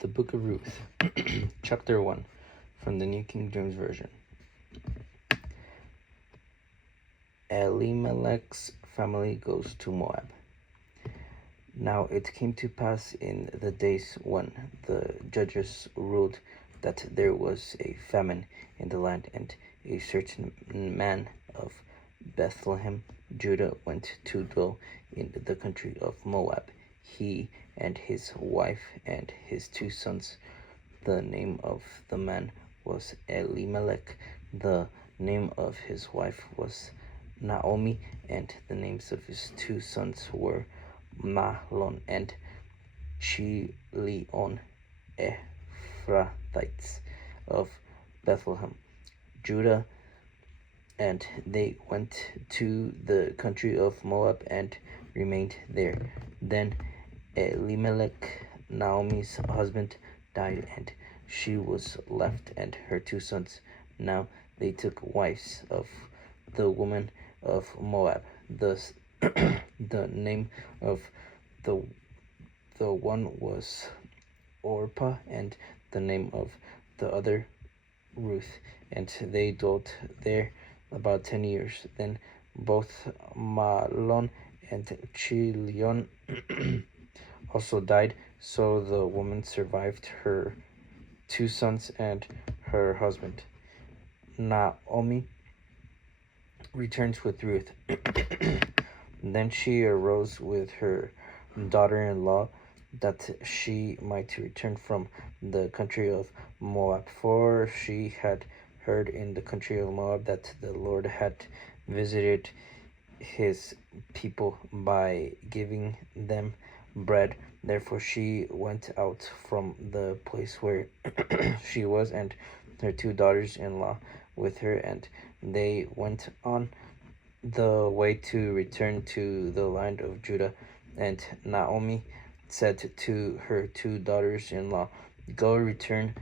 The Book of Ruth, Chapter 1, from the New King James Version. Elimelech's family goes to Moab. Now it came to pass in the days when the judges ruled that there was a famine in the land, and a certain man of Bethlehem, Judah, went to dwell in the country of Moab, he and his wife and his 2 sons. The name of the man was Elimelech, the name of his wife was Naomi, and the names of his 2 sons were Mahlon and Chilion, Ephrathites of Bethlehem, Judah. And they went to the country of Moab and remained there. Then Elimelech, Naomi's husband, died, and she was left and her 2 sons. Now they took wives of the women of Moab. Thus the name of the one was Orpah, and the name of the other Ruth, and they dwelt there about 10 years. Then both Mahlon and Chilion also died, so the woman survived her 2 sons and her husband. Naomi returns with Ruth. Then she arose with her daughter-in-law, that she might return from the country of Moab, for she had heard in the country of Moab that the Lord had visited his people by giving them bread. Therefore she went out from the place where she was, and her 2 daughters-in-law with her, and they went on the way to return to the land of Judah. And Naomi said to her 2 daughters-in-law, "Go, return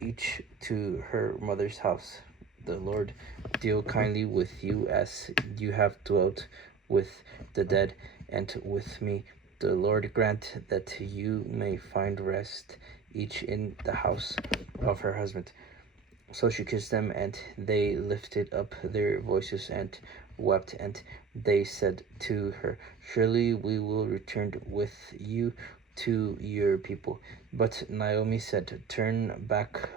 each to her mother's house. The Lord deal kindly with you as you have dwelt with the dead and with me. The Lord grant that you may find rest, each in the house of her husband." So she kissed them, and they lifted up their voices and wept. And they said to her, "Surely we will return with you to your people." But Naomi said, "Turn back,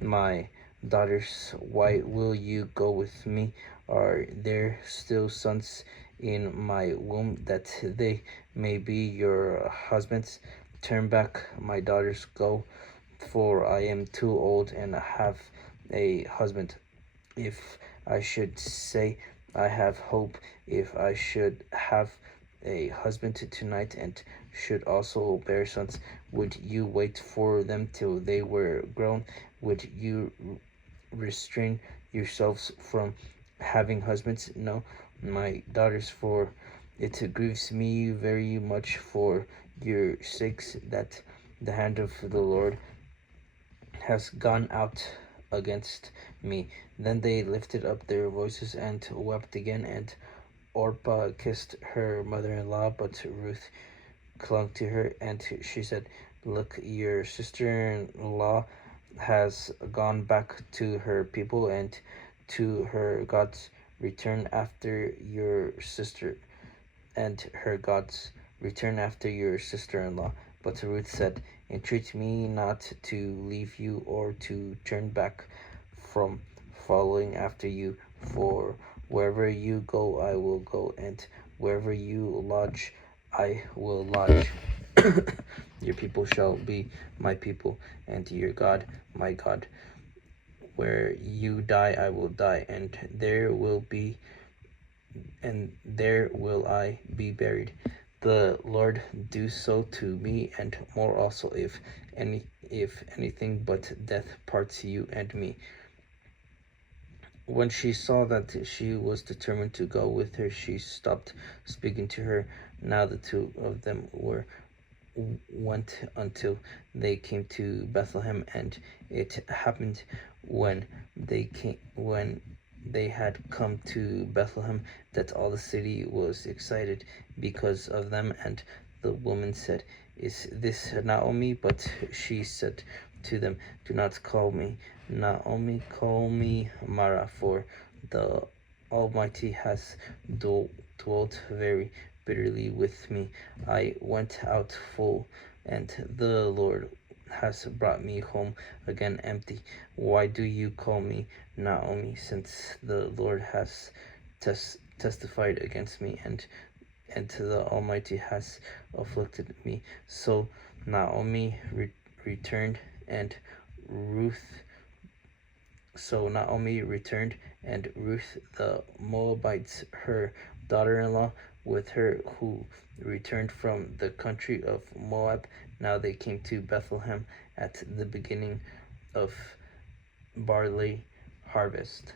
my daughters. Why will you go with me? Are there still sons in my womb, that they may be your husbands? Turn back, my daughters, go, for I am too old and have a husband. If I should say I have hope, if I should have a husband tonight and should also bear sons, would you wait for them till they were grown? Would you restrain yourselves from having husbands? No, my daughters, for it grieves me very much for your sakes that the hand of the Lord has gone out against me." Then they lifted up their voices and wept again, and Orpah kissed her mother-in-law, but Ruth clung to her, and she said, "Look, your sister-in-law has gone back to her people and to her gods. Return after your sister and her gods. Return after your sister-in-law." But Ruth said, "Entreat me not to leave you or to turn back from following after you, for wherever you go I will go, and wherever you lodge I will lodge. Your people shall be my people, and your God my God. Where you die I will die, and there will I be buried. The Lord do so to me, and more also, if anything but death parts you and me." When she saw that she was determined to go with her, she stopped speaking to her. Now the 2 of them went until they came to Bethlehem, and it happened when they had come to Bethlehem that all the city was excited because of them. And the woman said, is this Naomi? But she said to them, do not call me Naomi, call me Mara, for the Almighty has dwelt very bitterly with me. I went out full, and the Lord has brought me home again empty. Why do you call me Naomi, since the Lord has testified against me, and the Almighty has afflicted me? So Naomi returned, and Ruth. So Naomi returned, and Ruth the Moabites, her daughter-in-law, with her, who returned from the country of Moab. Now they came to Bethlehem at the beginning of barley harvest.